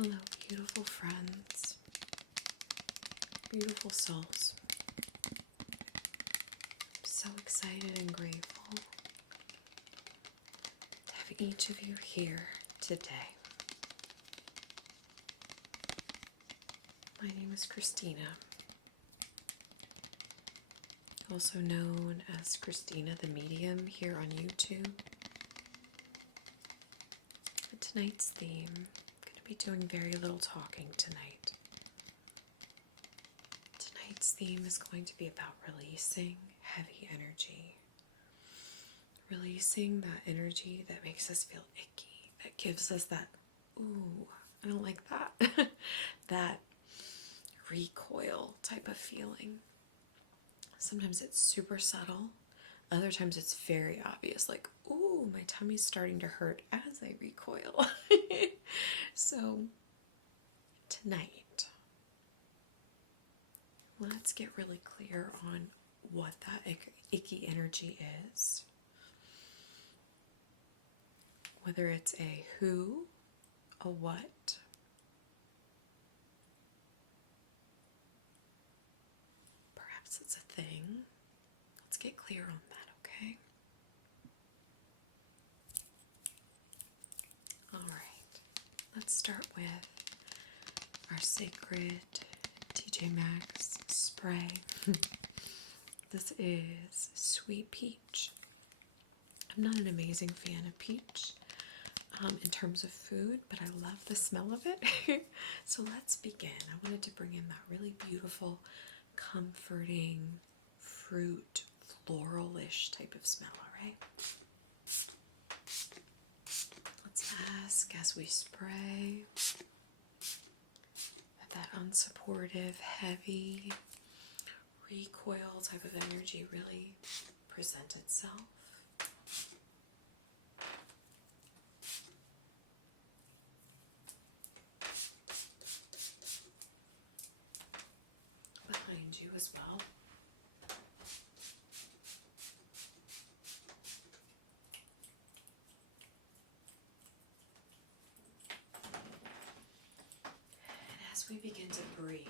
Hello, beautiful friends, beautiful souls. I'm so excited and grateful to have each of you here today. My name is Christina, also known as Christina the Medium here on YouTube. For tonight's theme, I'm going to be doing very little talking tonight. Tonight's theme is going to be about releasing heavy energy. Releasing that energy that makes us feel icky, that gives us that, ooh, I don't like that, that recoil type of feeling. Sometimes it's super subtle. Other times it's very obvious, like, ooh, my tummy's starting to hurt as I recoil. So tonight, let's get really clear on what that icky energy is. Whether it's a who, a what, perhaps it's a thing. Let's get clear on that, okay? All right, let's start with our sacred TJ Maxx spray. This is Sweet Peach. I'm not an amazing fan of peach in terms of food, but I love the smell of it. So let's begin. I wanted to bring in that really beautiful, comforting, fruit, floral-ish type of smell, all right? Let's ask as we spray that unsupportive, heavy, recoil type of energy really present itself. Behind you as well. And as we begin to breathe,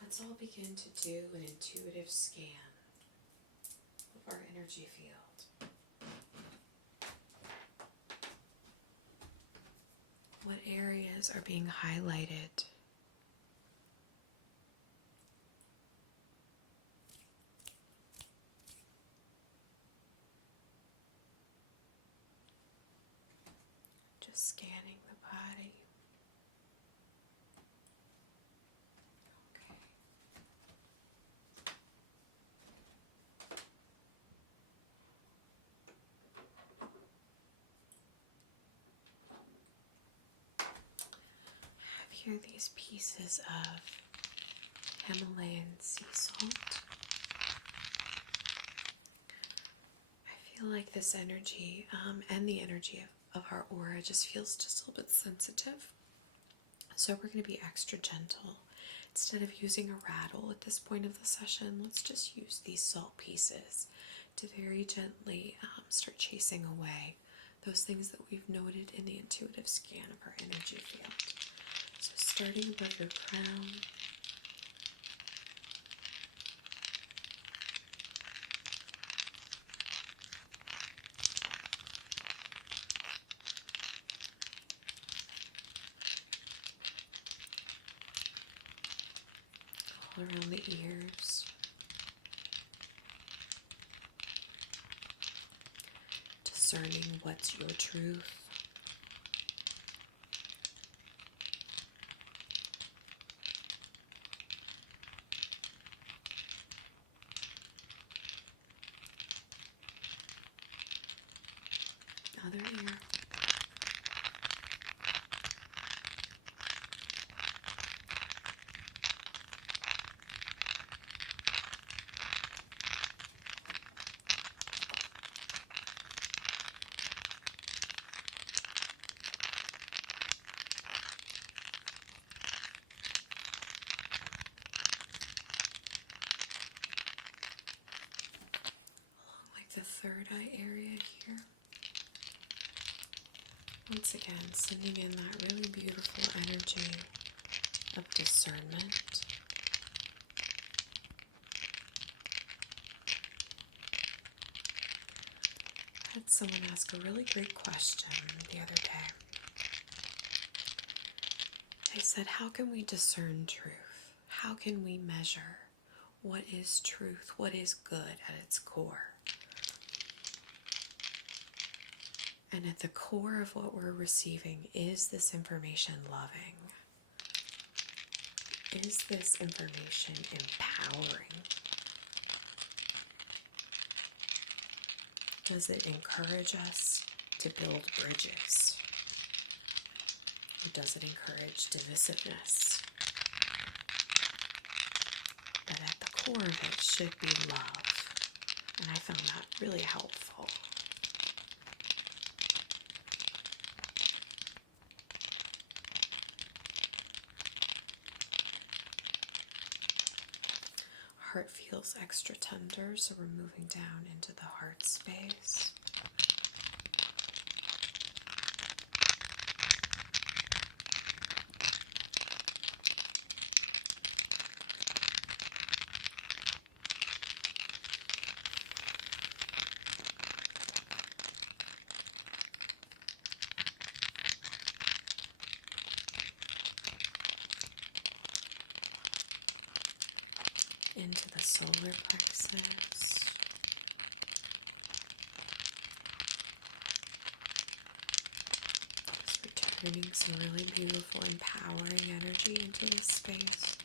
let's all begin to do an intuitive scan of our energy field. What areas are being highlighted? Just scanning the body. Okay. I have here these pieces of Himalayan sea salt. I feel like this energy and the energy of our aura just feels just a little bit sensitive. So we're going to be extra gentle. Instead of using a rattle at this point of the session, let's just use these salt pieces to very gently start chasing away those things that we've noted in the intuitive scan of our energy field. So starting above your crown, all around the ears, discerning what's your truth, other ear, along like the third eye area here. Once again, sending in that really beautiful energy of discernment. I had someone ask a really great question the other day. They said, how can we discern truth? How can we measure what is truth? What is good at its core? And at the core of what we're receiving, is this information loving? Is this information empowering? Does it encourage us to build bridges? Or does it encourage divisiveness? But at the core of it should be love. And I found that really helpful. Heart feels extra tender, so we're moving down into the heart space. Into the solar plexus. Just returning some really beautiful, empowering energy into this space.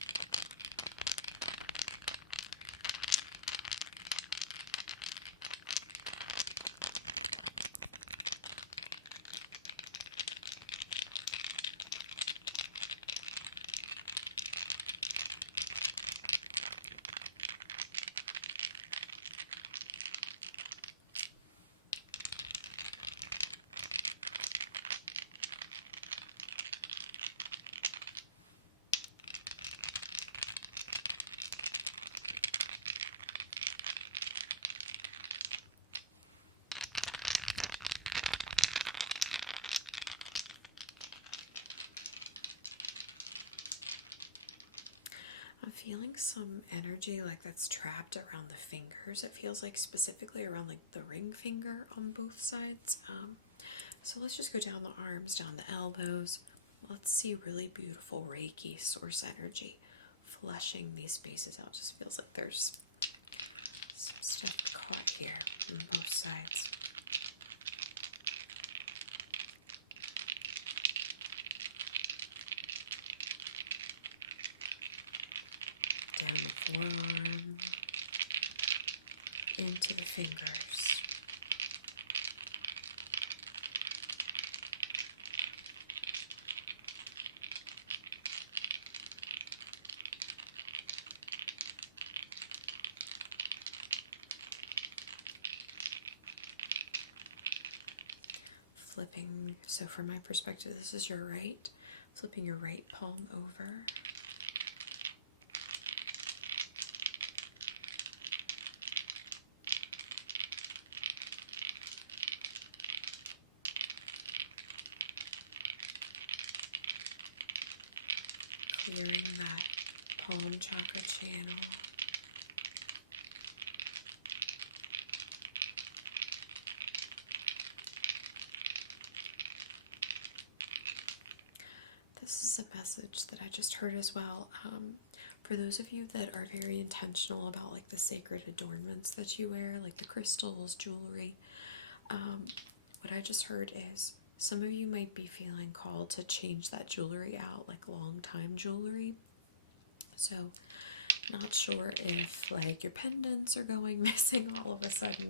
I'm feeling some energy like that's trapped around the fingers. It feels like specifically around like the ring finger on both sides. So let's just go down the arms, down the elbows. Let's see really beautiful Reiki source energy flushing these spaces out. Just feels like there's some stuff caught here on both sides. Down the forearm, into the fingers. Flipping, so from my perspective, this is your right, flipping your right palm over. Clearing that palm chakra channel. This is a message that I just heard as well. For those of you that are very intentional about like the sacred adornments that you wear, like the crystals, jewelry, what I just heard is some of you might be feeling called to change that jewelry out, like long time jewelry. So not sure if like your pendants are going missing all of a sudden.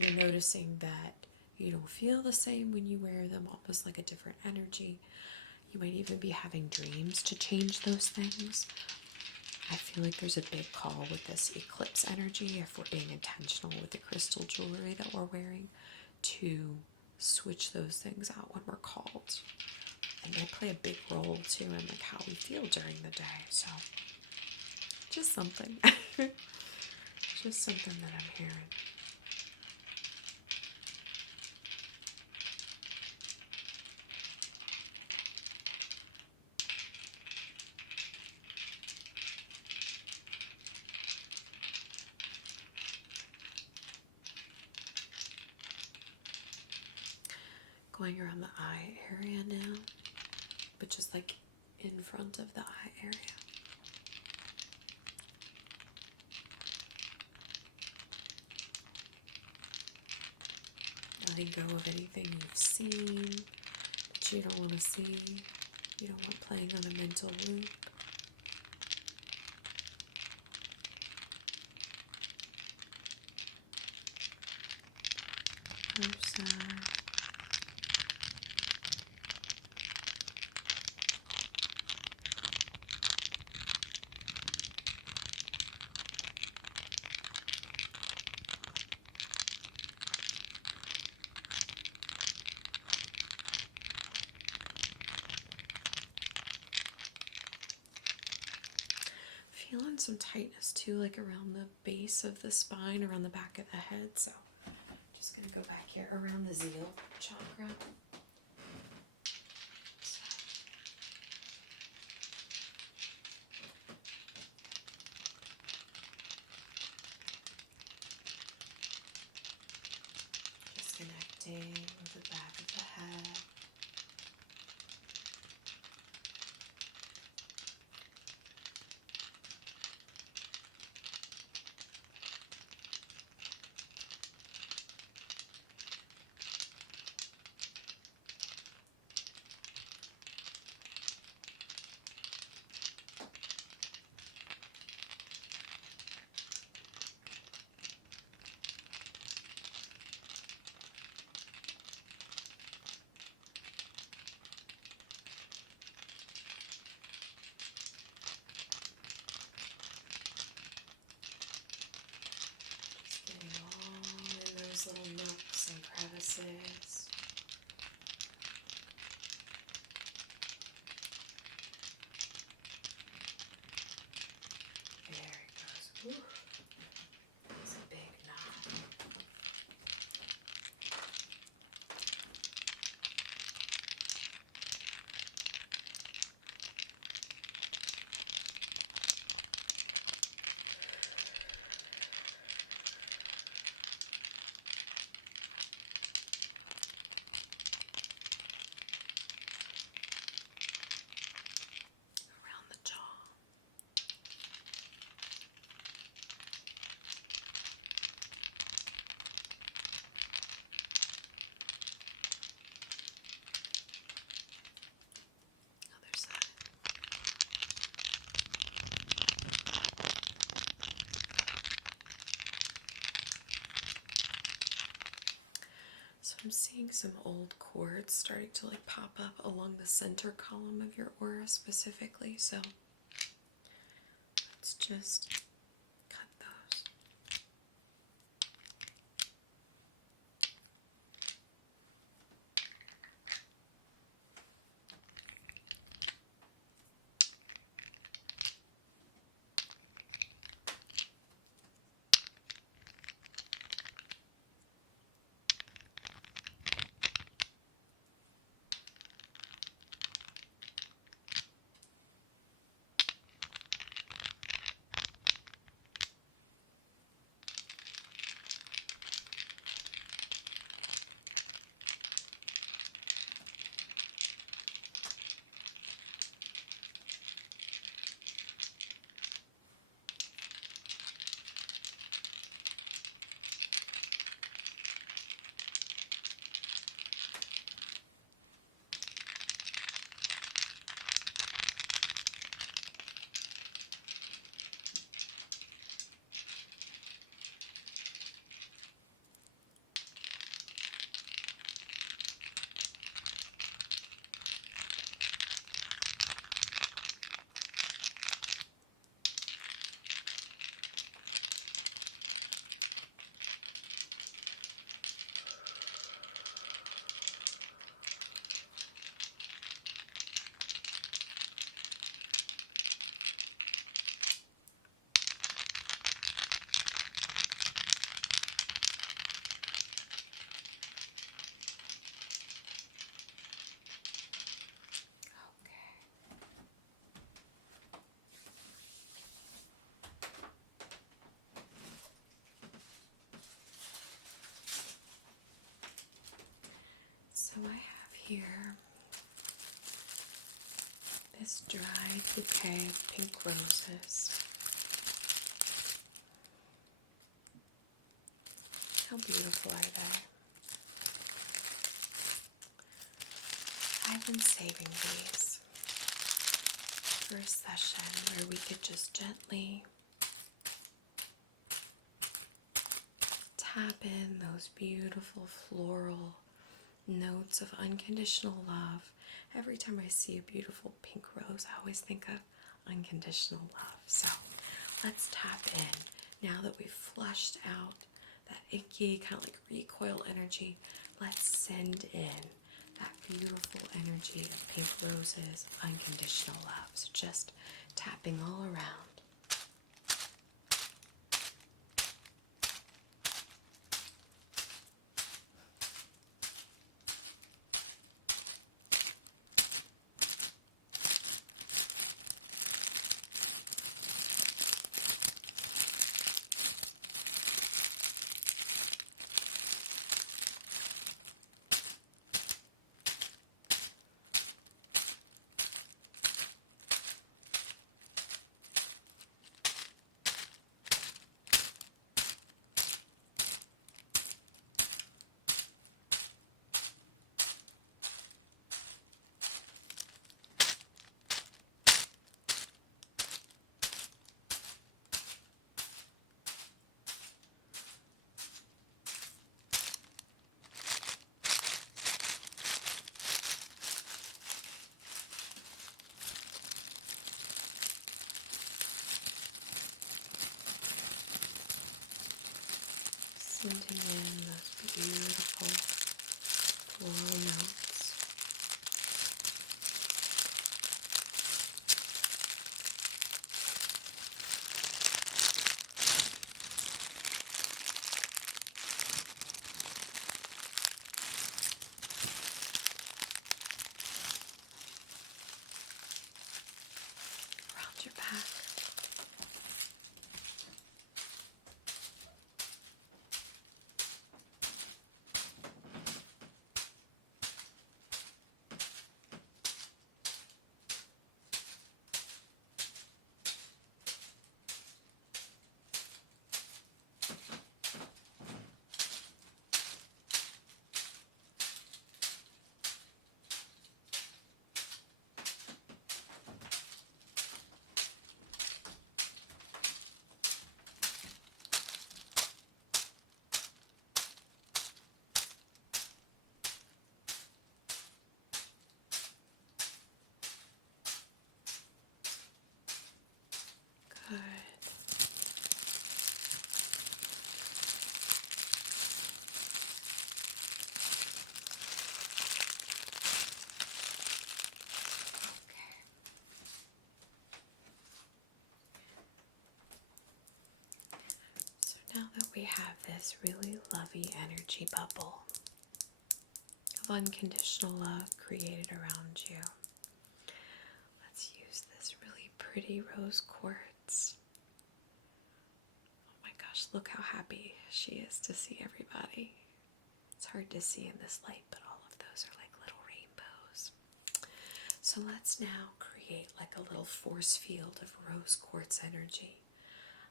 You're noticing that you don't feel the same when you wear them, almost like a different energy. You might even be having dreams to change those things. I feel like there's a big call with this eclipse energy, if we're being intentional with the crystal jewelry that we're wearing, to switch those things out when we're called. And they play a big role too in like how we feel during the day. So just something. Just something that I'm hearing. Going around the eye area now, but just like in front of the eye area. Letting go of anything you've seen that you don't want to see, you don't want playing on a mental loop. Other side. Feeling some tightness too, like around the base of the spine, around the back of the head. So just going to go back here around the zeal chakra. Just connecting with the back of the head. Little nooks and crevices. There it goes. Ooh. It's a big knot. Around the jaw. Other side. So I'm seeing some old quartz starting to like pop up along the center column of your aura specifically. So let's just cut those. So I have here this dried bouquet of pink roses. How beautiful are they? I've been saving these for a session where we could just gently tap in those beautiful floral notes of unconditional love. Every time I see a beautiful pink rose, I always think of unconditional love. So let's tap in. Now that we've flushed out that icky, kind of like recoil energy, let's send in that beautiful energy of pink roses, unconditional love. So just tapping all around. Sending in those beautiful floral notes. Around your back. Good. Okay. So now that we have this really lovey energy bubble of unconditional love created around you, let's use this really pretty rose quartz. Oh my gosh, look how happy she is to see everybody. It's hard to see in this light, but all of those are like little rainbows. So let's now create like a little force field of rose quartz energy,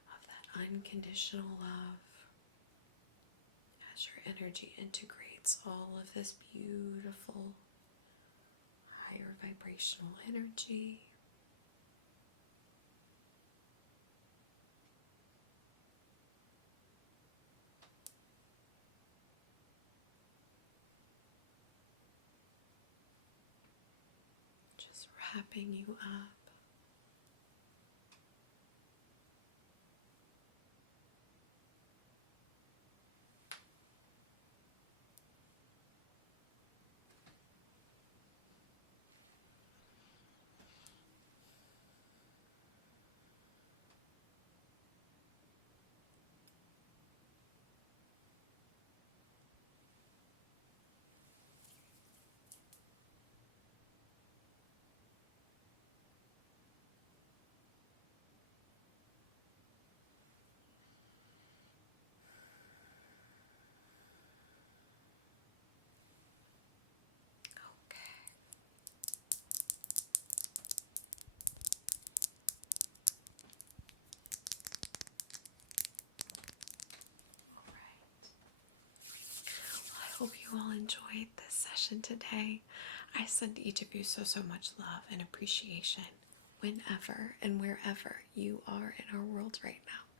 of that unconditional love, as your energy integrates all of this beautiful higher vibrational energy. Just wrapping you up. enjoyed this session today. I send each of you so much love and appreciation whenever and wherever you are in our world right now.